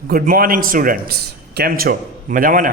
Good morning students, કેમ છો? મજામાં ને?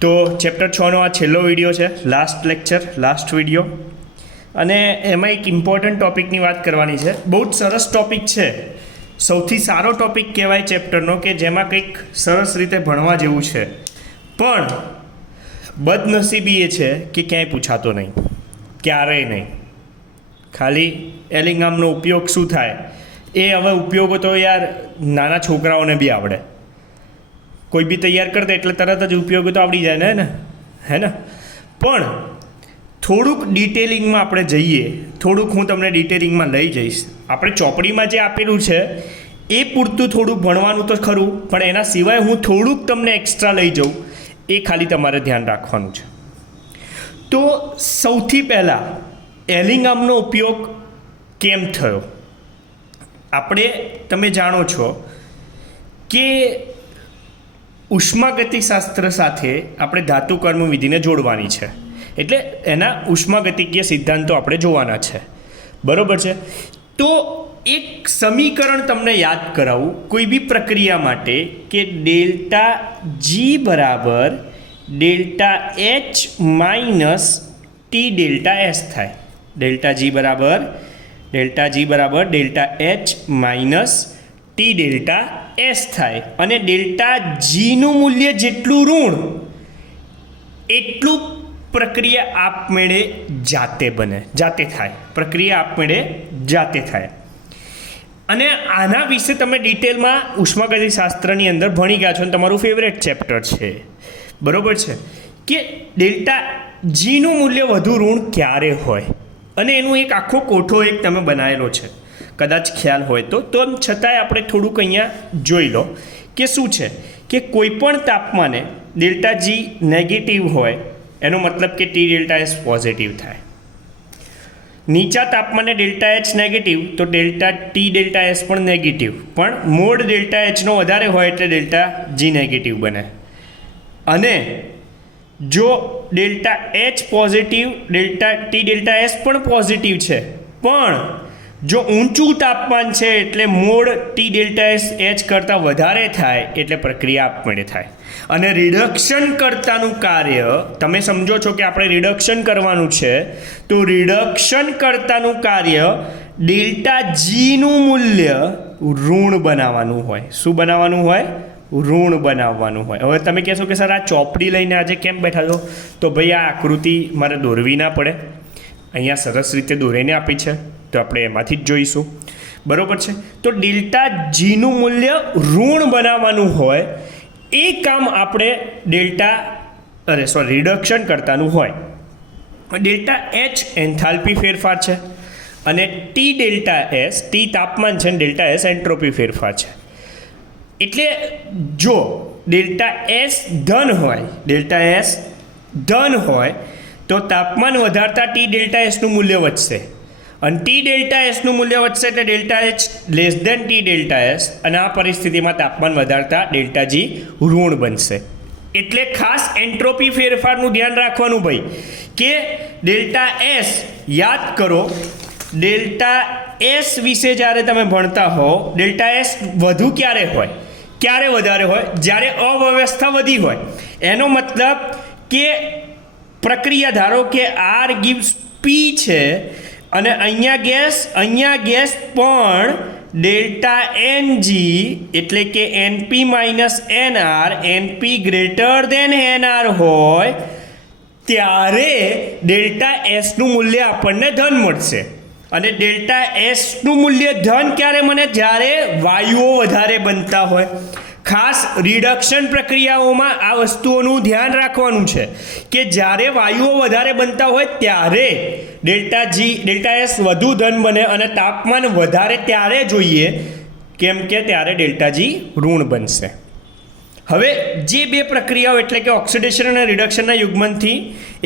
તો ચેપ્ટર 6નો આ છેલ્લો વિડીયો છે, લાસ્ટ લેક્ચર, લાસ્ટ વિડીયો. અને એમાં એક ઇમ્પોર્ટન્ટ ટૉપિકની વાત કરવાની છે. બહુ જ સરસ ટૉપિક છે, સૌથી સારો ટૉપિક કહેવાય ચેપ્ટરનો, કે જેમાં કંઈક સરસ રીતે ભણવા જેવું છે. પણ બદનસીબી એ છે કે ક્યાંય પૂછાતો નહીં, ક્યારેય નહીં. ખાલી એલિંગામનો ઉપયોગ શું થાય એ હવે ઉપયોગો તો યાર નાના છોકરાઓને બી આવડે. કોઈ બી તૈયાર કરતા એટલે તરત જ ઉપયોગો તો આવડી જાય ને, હે ને? પણ થોડુંક ડિટેલિંગમાં આપણે જઈએ, થોડુંક હું તમને ડિટેલિંગમાં લઈ જઈશ. આપણે ચોપડીમાં જે આપેલું છે એ પૂરતું થોડુંક ભણવાનું તો ખરું, પણ એના સિવાય હું થોડુંક તમને એક્સ્ટ્રા લઈ જાઉં, એ ખાલી તમારે ધ્યાન રાખવાનું છે. તો સૌથી પહેલાં એલિંગામનો ઉપયોગ કેમ થયો? આપણે, તમે જાણો છો કે ઉષ્માગતિશાસ્ત્ર સાથે આપણે ધાતુ કર્મ વિધિને જોડવાની છે, એટલે એના ઉષ્માગતિકીય સિદ્ધાંતો આપણે જોવાના છે, બરાબર છે? તો એક સમીકરણ તમને યાદ કરાવું કોઈ બી પ્રક્રિયા માટે, કે ડેલ્ટા જી બરાબર delta H minus T delta S થાય. ડેલ્ટા જી બરાબર delta H minus T delta S થાય. અને ડેલ્ટા જીનું મૂલ્ય જેટલું ઋણ એટલું પ્રક્રિયા આપમેળે જાતે થાય. પ્રક્રિયા આપમેળે જાતે થાય. અને આના વિશે તમે ડિટેલમાં ઉષ્માગતિશાસ્ત્રની અંદર ભણી ગયા છો, અને તમારું ફેવરેટ ચેપ્ટર છે, બરાબર છે? કે ડેલ્ટા જીનું મૂલ્ય વધુ ઋણ ક્યારે હોય, અને એનું એક આખો કોઠો એક તમે બનાવેલો છે, કદાચ ખ્યાલ હોય તો છતાંય આપણે થોડુંક અહીંયા જોઈ લો કે શું છે. કે કોઈપણ તાપમાને ડેલ્ટા જી નેગેટિવ હોય એનો મતલબ કે ટી ડેલ્ટા એસ પોઝિટિવ થાય. નીચા તાપમાને ડેલ્ટા એચ નેગેટિવ તો ડેલ્ટા ટી ડેલ્ટા એસ પણ નેગેટિવ, પણ મોડ ડેલ્ટા એચનો વધારે હોય એટલે ડેલ્ટા જી નેગેટિવ બને. અને જો delta H positive, delta T delta S પણ પોઝિટિવ છે, પણ જો ઊંચું તાપમાન છે એટલે મોડ ટી ડેલ્ટા એચ કરતાં વધારે થાય એટલે પ્રક્રિયા આપમેળે થાય. અને રિડક્શન કર્તાનું કાર્ય, તમે સમજો છો કે આપણે રિડક્શન કરવાનું છે, તો રિડક્શન કર્તાનું કાર્ય ડેલ્ટા જીનું મૂલ્ય ઋણ બનાવવાનું હોય. શું બનાવવાનું હોય? ઋણ બનાવવાનું હોય. હવે તમે કહેશો કે સર આ ચોપડી લઈને આજે કેમ બેઠા છો? તો ભાઈ આ આકૃતિ મારે દોરવી ના પડે, અહીંયા સરસ રીતે દોરીને આપી છે, તો આપણે એમાંથી જ જોઈશું, બરાબર છે? તો ડેલ્ટા જીનું મૂલ્ય ઋણ બનાવવાનું હોય, એ કામ આપણે રિડક્શન કરતાનું હોય. ડેલ્ટા એચ એન્થાલ્પી ફેરફાર છે, અને ટી ડેલ્ટા એસ, ટી તાપમાન છે, અને ડેલ્ટા એસ એન્ટ્રોપી ફેરફાર છે. એટલે જો ડેલ્ટા એસ ધન હોય તો તાપમાન વધારતા ટી ડેલ્ટા એસનું મૂલ્ય વધશે, અને ટી ડેલ્ટા એસનું મૂલ્ય વધશે એટલે delta H less than T delta S, અને આ પરિસ્થિતિમાં તાપમાન વધારતા ડેલ્ટા જી ઋણ બનશે. એટલે ખાસ એન્ટ્રોપી ફેરફારનું ધ્યાન રાખવાનું ભાઈ, કે ડેલ્ટા એસ યાદ કરો. ડેલ્ટા એસ વિશે જ્યારે તમે ભણતા હો, ડેલ્ટા એસ વધુ ક્યારે વધારે હોય? જ્યારે અવ્યવસ્થા વધી હોય. એનો મતલબ કે પ્રક્રિયા, ધારો કે આર ગિવ્સ પી છે, અને અહીંયા ગેસ પણ ડેલ્ટા એન જી એટલે કે NP minus NR, NP greater than NR હોય, ત્યારે ડેલ્ટા એસનું મૂલ્ય આપણને ધન મળશે. અને ડેલ્ટા એસનું મૂલ્ય ધન ક્યારે મને? જ્યારે વાયુઓ વધારે બનતા હોય. ખાસ રિડક્શન પ્રક્રિયાઓમાં આ વસ્તુઓનું ધ્યાન રાખવાનું છે, કે જ્યારે વાયુઓ વધારે બનતા હોય ત્યારે ડેલ્ટા એસ વધુ ધન બને, અને તાપમાન વધારે ત્યારે જોઈએ, કેમ કે ત્યારે ડેલ્ટા જી ઋણ બનશે. હવે જે બે પ્રક્રિયાઓ, એટલે કે ઓક્સિડેશન અને રિડક્શનના યુગ્મનથી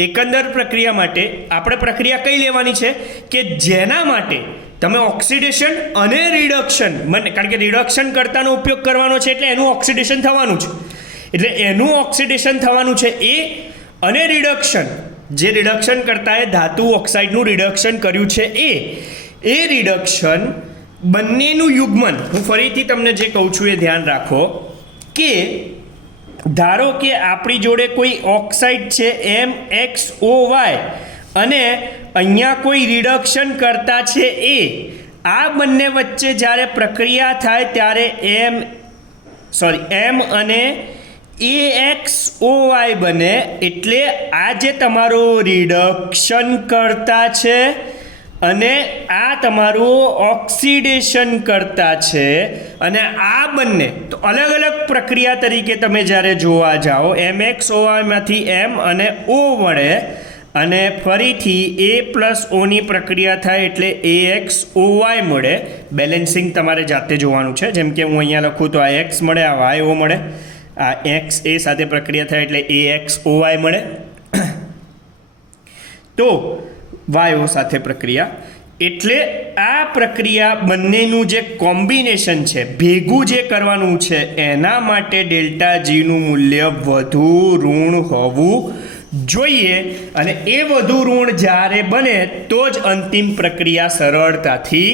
એકંદર પ્રક્રિયા માટે આપણે પ્રક્રિયા કઈ લેવાની છે? કે જેના માટે તમે ઓક્સિડેશન અને રિડક્શન, કારણ કે રિડક્શન કરતાનો ઉપયોગ કરવાનો છે એટલે એનું ઓક્સિડેશન થવાનું છે, એટલે એનું ઓક્સિડેશન થવાનું છે એ, અને રિડક્શન, જે રિડક્શન કરતા એ ધાતુ ઓક્સાઇડનું રિડક્શન કર્યું છે એ રિડક્શન બંનેનું યુગ્મન, હું ફરીથી તમને જે કહું છું એ ધ્યાન રાખો કે ધારો કે આપણી જોડે કોઈ ઓક્સાઇડ છે MXOY અને અહીંયા કોઈ રિડક્શન કરતા છે એ, આ બંને વચ્ચે જ્યારે પ્રક્રિયા થાય ત્યારે M અને AXOY બને, એટલે આ જે તમારો રિડક્શન કરતા છે અને આ તમારું ઓક્સિડેશન કરતા છે, અને આ બંને તો અલગ અલગ પ્રક્રિયા તરીકે તમે જ્યારે જોવા જાઓ, MXOYમાંથી M અને O મળે અને ફરીથી A+Oની પ્રક્રિયા થાય એટલે AXOY મળે. બેલેન્સિંગ તમારે જાતે જોવાનું છે. જેમ કે હું અહીંયા લખું તો આ X મળે, આ YO મળે, આ X A સાથે પ્રક્રિયા થાય એટલે AXOY મળે, તો YO સાથે પ્રક્રિયા, એટલે આ પ્રક્રિયા બંનેનું જે કોમ્બિનેશન છે, ભેગું જે કરવાનું છે, એના માટે ડેલ્ટા જીનું મૂલ્ય વધુ ઋણ હોવું જોઈએ, અને એ વધુ ઋણ જ્યારે બને તો જ અંતિમ પ્રક્રિયા સરળતાથી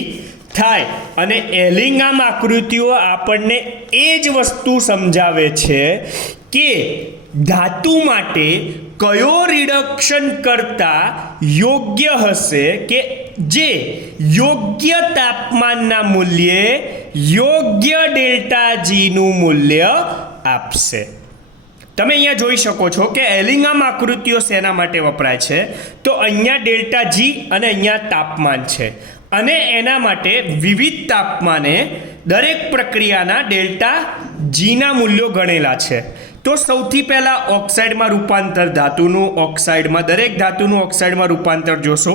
થાય. અને એલિંગામ આકૃતિઓ આપણને એ જ વસ્તુ સમજાવે છે કે ધાતુ માટે કયો રિડક્શન કરતા યોગ્ય હશે કે જે યોગ્ય તાપમાનના મૂલ્યે યોગ્ય ડેલ્ટા જીનું મૂલ્ય આપશે. તમે અહીંયા જોઈ શકો છો કે એલિંગામ આકૃતિઓ શેના માટે વપરાય છે, તો અહીંયા ડેલ્ટા જી અને અહીંયા તાપમાન છે, અને એના માટે વિવિધ તાપમાને દરેક પ્રક્રિયાના ડેલ્ટા જીના મૂલ્યો ગણેલા છે. તો સૌથી પહેલાં ઓક્સાઇડમાં રૂપાંતર, ધાતુનું ઓક્સાઇડમાં, દરેક ધાતુનું ઓક્સાઇડમાં રૂપાંતર જોશો,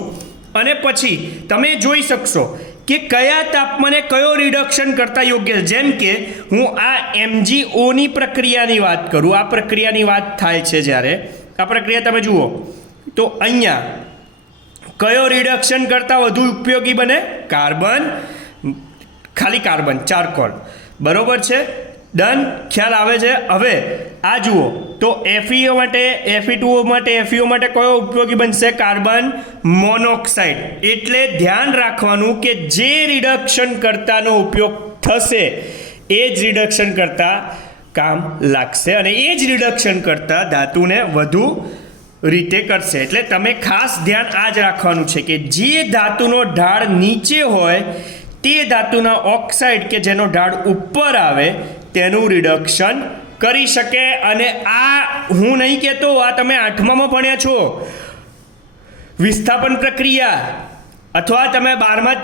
અને પછી તમે જોઈ શકશો કે કયા તાપમાને કયો રિડક્શન કરતા યોગ્ય. જેમ કે હું આ MgOની પ્રક્રિયાની વાત કરું, આ પ્રક્રિયાની વાત થાય છે જ્યારે, આ પ્રક્રિયા તમે જુઓ તો અહીંયા કયો રિડક્શન કરતાં વધુ ઉપયોગી બને? કાર્બન, ખાલી કાર્બન, ચારકોલ, બરોબર છે, ડન, ખ્યાલ આવે છે. હવે આ જુઓ તો FeO માટે, Fe2O માટે, FeO માટે કયો ઉપયોગી બનશે? Carbon monoxide. એટલે ધ્યાન રાખવાનું કે જે રિડક્શન કરતાનો ઉપયોગ થશે એ જ રિડક્શન કરતા કામ લાગશે, અને એ જ રિડક્શન કરતા ધાતુને વધુ રીતે કરશે. એટલે તમે ખાસ ધ્યાન આ જ રાખવાનું છે કે જે ધાતુનો ઢાળ નીચે હોય તે ધાતુના ઓક્સાઇડ કે જેનો ઢાળ ઉપર આવે તેનું રિડક્શન કરી શકે. અને આ હું નહીં કહેતો, આ તમે 8મામાં ભણ્યા છો, વિસ્થાપન પ્રક્રિયા, અથવા તમે 12મા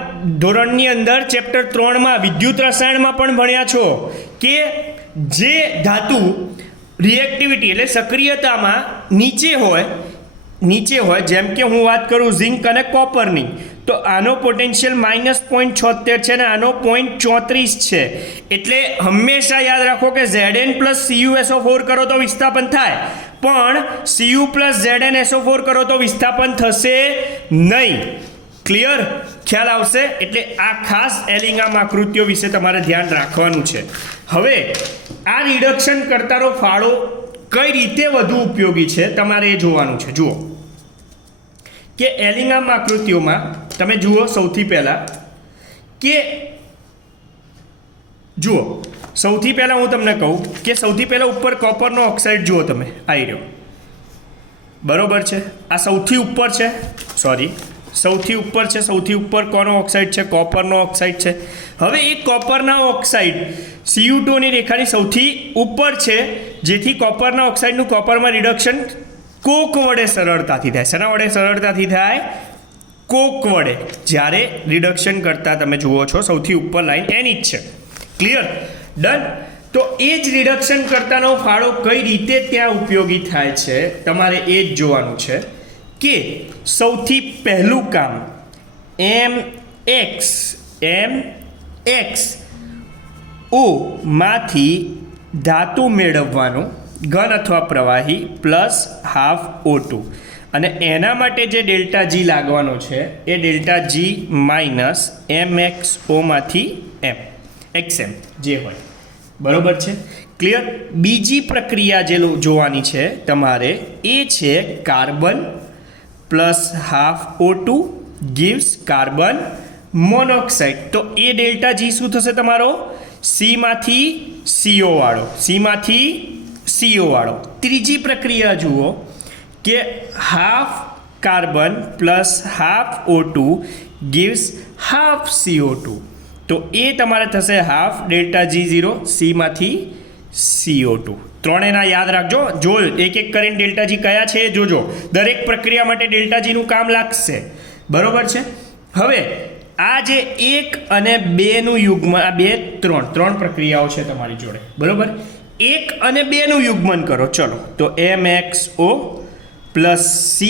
ધોરણની અંદર ચેપ્ટર 3માં વિદ્યુત રસાયણમાં પણ ભણ્યા છો કે જે ધાતુ રિએક્ટિવિટી એટલે સક્રિયતામાં નીચે હોય, જેમ કે હું વાત કરું ઝિંક અને કોપરની, તો આનો પોટેન્શિયલ -0.76 છે અને આનો 0.34 છે. એટલે હંમેશા યાદ રાખો કે Zn + CuSO4 કરો તો વિસ્થાપન થાય, પણ Cu + ZnSO4 કરો તો વિસ્થાપન થશે નહીં. ક્લિયર? ખ્યાલ આવશે? એટલે આ ખાસ એલિંગામ આકૃતિઓ વિશે તમારે ધ્યાન રાખવાનું છે. હવે આ રિડક્શન કરતાનો ફાળો કઈ રીતે વધુ ઉપયોગી છે તમારે એ જોવાનું છે. જુઓ કે એલિંગામ આકૃતિઓમાં તમે જુઓ સૌથી પહેલાં કે જુઓ, સૌથી પહેલાં હું તમને કહું કે સૌથી પહેલાં ઉપર કોપરનો ઓક્સાઇડ જુઓ તમે, આવી રહ્યો, બરોબર છે, આ સૌથી ઉપર છે, સૌથી ઉપર કોનો ઓક્સાઇડ છે? કોપરનો ઓક્સાઇડ છે. હવે એ કોપરના ઓક્સાઇડ Cu2ની રેખાની સૌથી ઉપર છે, જેથી કોપરના ઓક્સાઇડનું કોપરમાં રિડક્શન કોક વડે સરળતાથી થાય. શેના વડે સરળતાથી થાય? કોક વડે. જ્યારે રિડક્શન કરતાં તમે જુઓ છો સૌથી ઉપર લાઈન એની જ છે. ક્લિયર? ડન. તો એ જ રિડક્શન કરતાનો ફાળો કઈ રીતે ત્યાં ઉપયોગી થાય છે તમારે એ જ જોવાનું છે કે સૌથી પહેલું કામ MXO માંથી ધાતુ મેળવવાનું, ઘન અથવા પ્રવાહી, +½ O2, અને એના માટે જે ડેલ્ટા જી લાગવાનો છે એ ડેલ્ટા જી -MXO માંથી XM જે હોય, બરોબર છે. ક્લિયર? બીજી પ્રક્રિયા જે જોવાની છે તમારે એ છે carbon +½ O2 gives carbon monoxide. તો એ ડેલ્ટા જી શું થશે તમારો? સીમાંથી સીઓ વાળો, સીમાંથી સીઓ વાળો. ત્રીજી પ્રક્રિયા જુઓ કે half carbon plus half O2 gives half CO2. તો એ તમારે થશે હાફ ડેલ્ટા G0 સીમાંથી CO2. ત્રણેના યાદ રાખજો. જો એક એક કરીને ડેલ્ટા જી કયા છે જોજો. દરેક પ્રક્રિયા માટે ડેલ્ટા જીનું કામ લાગશે. બરોબર છે. હવે આ જે 1 અને 2નું યુગ્મ, આ 2 3 પ્રક્રિયાઓ છે તમારી જોડે. બરોબર. 1 અને 2નું યુગ્મન કરો. ચલો તો MXO plus C,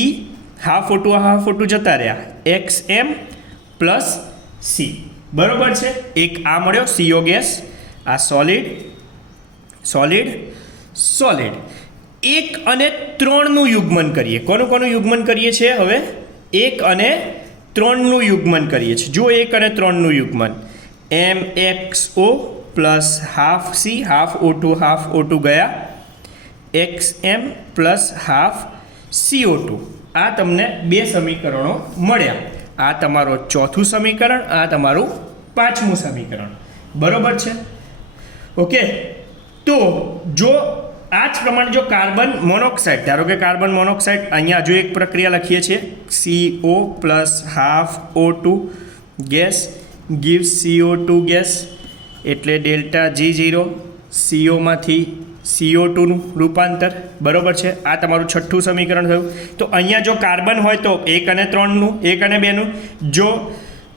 half O2 જતા રહ્યા, XM પ્લસ C. બરોબર છે. એક આ મળ્યો CO ગેસ, આ સોલિડ સોલિડ સોલિડ. 1 અને 3નું યુગ્મન કરીએ. કોનું યુગ્મન કરીએ છીએ હવે? 1 અને 3નું યુગ્મન કરીએ છીએ. જો 1 અને 3નું યુગ્મન, MXO plus half C, half O2 ગયા, XM પ્લસ હાફ CO2. આ તમને 2 સમીકરણો મળ્યા. આ તમારું 4થું સમીકરણ, આ તમારું 5મું સમીકરણ. બરોબર છે. ઓકે. તો જો આ જ પ્રમાણે જો કાર્બન મોનોક્સાઇડ, ધારો કે કાર્બન મોનોક્સાઇડ, અહીંયા હજુ એક પ્રક્રિયા લખીએ છીએ, CO plus half O2 gas gives CO2 gas, એટલે ડેલ્ટા G0 CO માંથી CO2નું રૂપાંતર. બરોબર છે. આ તમારું 6થું સમીકરણ થયું. તો અહીંયા જો કાર્બન હોય તો 1 અને 3નું, 1 અને 2નું. જો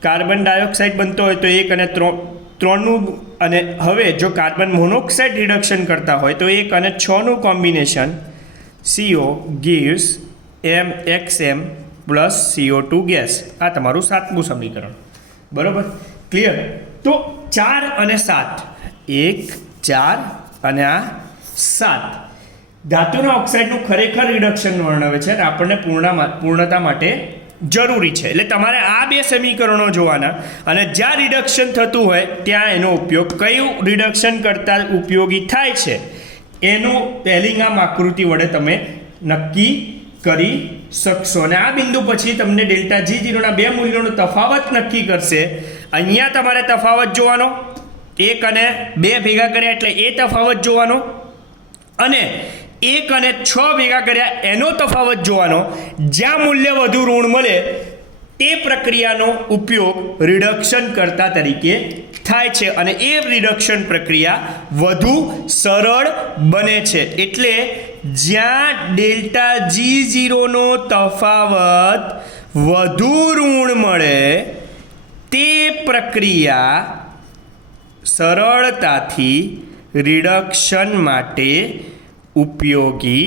કાર્બન ડાયોક્સાઇડ બનતો હોય તો 1 અને 3નું. અને હવે જો કાર્બન મોનોક્સાઇડ રિડક્શન કરતા હોય તો 1 અને 6નું combination CO gives MXM plus CO2 gas. આ તમારું 7મું સમીકરણ. બરોબર. ક્લિયર. તો 4 અને 7, 1 4 અને આ 7 ધાતુના ઓક્સાઇડનું ખરેખર રિડક્શન વર્ણવે છે અને આપણને પૂર્ણતા માટે જરૂરી છે. એટલે તમારે આ 2 સમીકરણો જોવાના અને જ્યાં રિડક્શન થતું હોય ત્યાં એનો ઉપયોગ, કયું રિડક્શન કરતાં ઉપયોગી થાય છે એનું એલિંગામ આકૃતિ વડે તમે નક્કી કરી શકશો. અને આ બિંદુ પછી તમને ડેલ્ટા G0ના 2 મૂલ્યોનો તફાવત નક્કી કરશે. અહીંયા તમારે તફાવત જોવાનો, 1 અને 2 ભેગા કર્યા એટલે એ તફાવત જોવાનો, અને 1 અને 6 ભેગા કર્યા એનો તફાવત જોવાનો. જ્યાં મૂલ્ય વધુ ઋણ મળે તે પ્રક્રિયાનો ઉપયોગ રિડક્શન કરતા તરીકે થાય છે અને એ રિડક્શન પ્રક્રિયા વધુ સરળ બને છે. એટલે જ્યાં ડેલ્ટા G0નો તફાવત વધુ ઋણ મળે તે પ્રક્રિયા સરળતાથી રિડક્શન માટે ઉપયોગી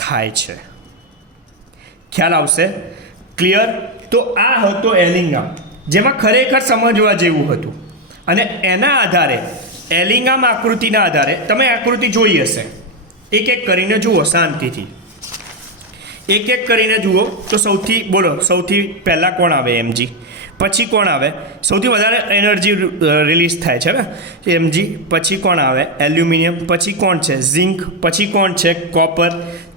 થાય છે. ખ્યાલ આવશે? ક્લિયર? તો આ હતો એલિંગામ, જેમાં ખરેખર સમજવા જેવું હતું. અને એના આધારે, એલિંગામ આકૃતિના આધારે તમે આકૃતિ જોઈ હશે. એક એક કરીને જુઓ શાંતિથી. એક એક કરીને જુઓ. તો સૌથી પહેલાં કોણ આવે? Mg. પછી કોણ આવે? સૌથી વધારે એનર્જી રિલીઝ થાય છે ને, Mg. પછી કોણ આવે? એલ્યુમિનિયમ. પછી કોણ છે? ઝિંક. પછી કોણ છે? કોપર.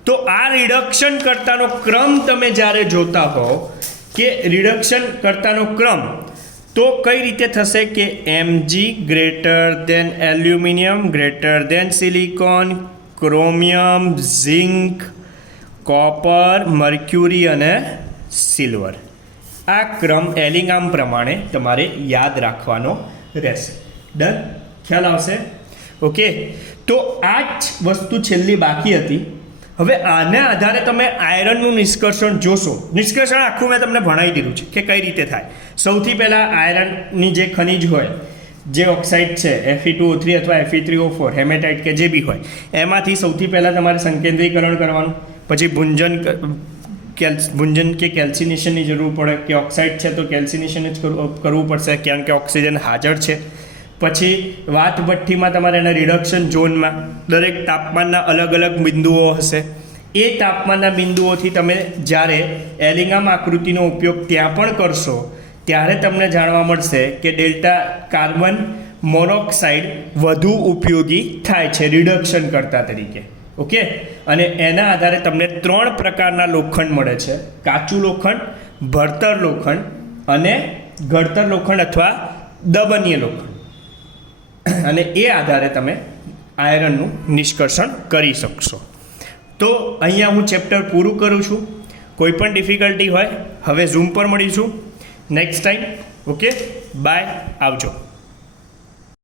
તો આ રિડક્શન કરતાનો ક્રમ તમે જ્યારે જોતા હો કે રિડક્શન કરતાનો ક્રમ, તો કઈ રીતે થશે કે Mg greater than aluminium, greater than silicon, chromium, zinc, copper, mercury અને સિલ્વર. આ ક્રમ એલિંગામ પ્રમાણે તમારે યાદ રાખવાનો રહેશે. ડન? ખ્યાલ આવશે? ઓકે. તો આ જ વસ્તુ છેલ્લી બાકી હતી. હવે આના આધારે તમે આયરનનું નિષ્કર્ષણ જોશો. નિષ્કર્ષણ આખું મેં તમને ભણાવી દીધું છે કે કઈ રીતે થાય. સૌથી પહેલાં આયરનની જે ખનિજ હોય, જે ઓક્સાઇડ છે, Fe2O3 અથવા Fe3O4, હેમેટાઇટ કે જે બી હોય, એમાંથી સૌથી પહેલાં તમારે સંકેન્દ્રીકરણ કરવાનું. પછી ભુંજન કે કેલ્સિનેશનની જરૂર પડે કે ઓક્સાઇડ છે તો કેલ્સિનેશન જ કરવું પડશે કારણ કે ઓક્સિજન હાજર છે. પછી વાત ભઠ્ઠીમાં તમારે એના રિડક્શન ઝોનમાં દરેક તાપમાનના અલગ અલગ બિંદુઓ હશે. એ તાપમાનના બિંદુઓથી તમે જ્યારે એલિંગામ આકૃતિનો ઉપયોગ ત્યાં પણ કરશો ત્યારે તમને જાણવા મળશે કે ડેલ્ટા કાર્બન મોનોક્સાઇડ વધુ ઉપયોગી થાય છે રિડક્શન કરતા તરીકે. ઓકે. અને એના આધારે તમને 3 પ્રકારના લોખંડ મળે છે: કાચું લોખંડ, ભરતર લોખંડ અને ઘડતર લોખંડ અથવા દબનીય લોખંડ, અને એ આધારે તમે આયરનનું નિષ્કર્ષણ કરી શકશો. તો અહીંયા હું ચેપ્ટર પૂરું કરું છું. કોઈ પણ ડિફિકલ્ટી હોય હવે ઝૂમ પર મળીશું નેક્સ્ટ ટાઈમ. ઓકે, બાય, આવજો.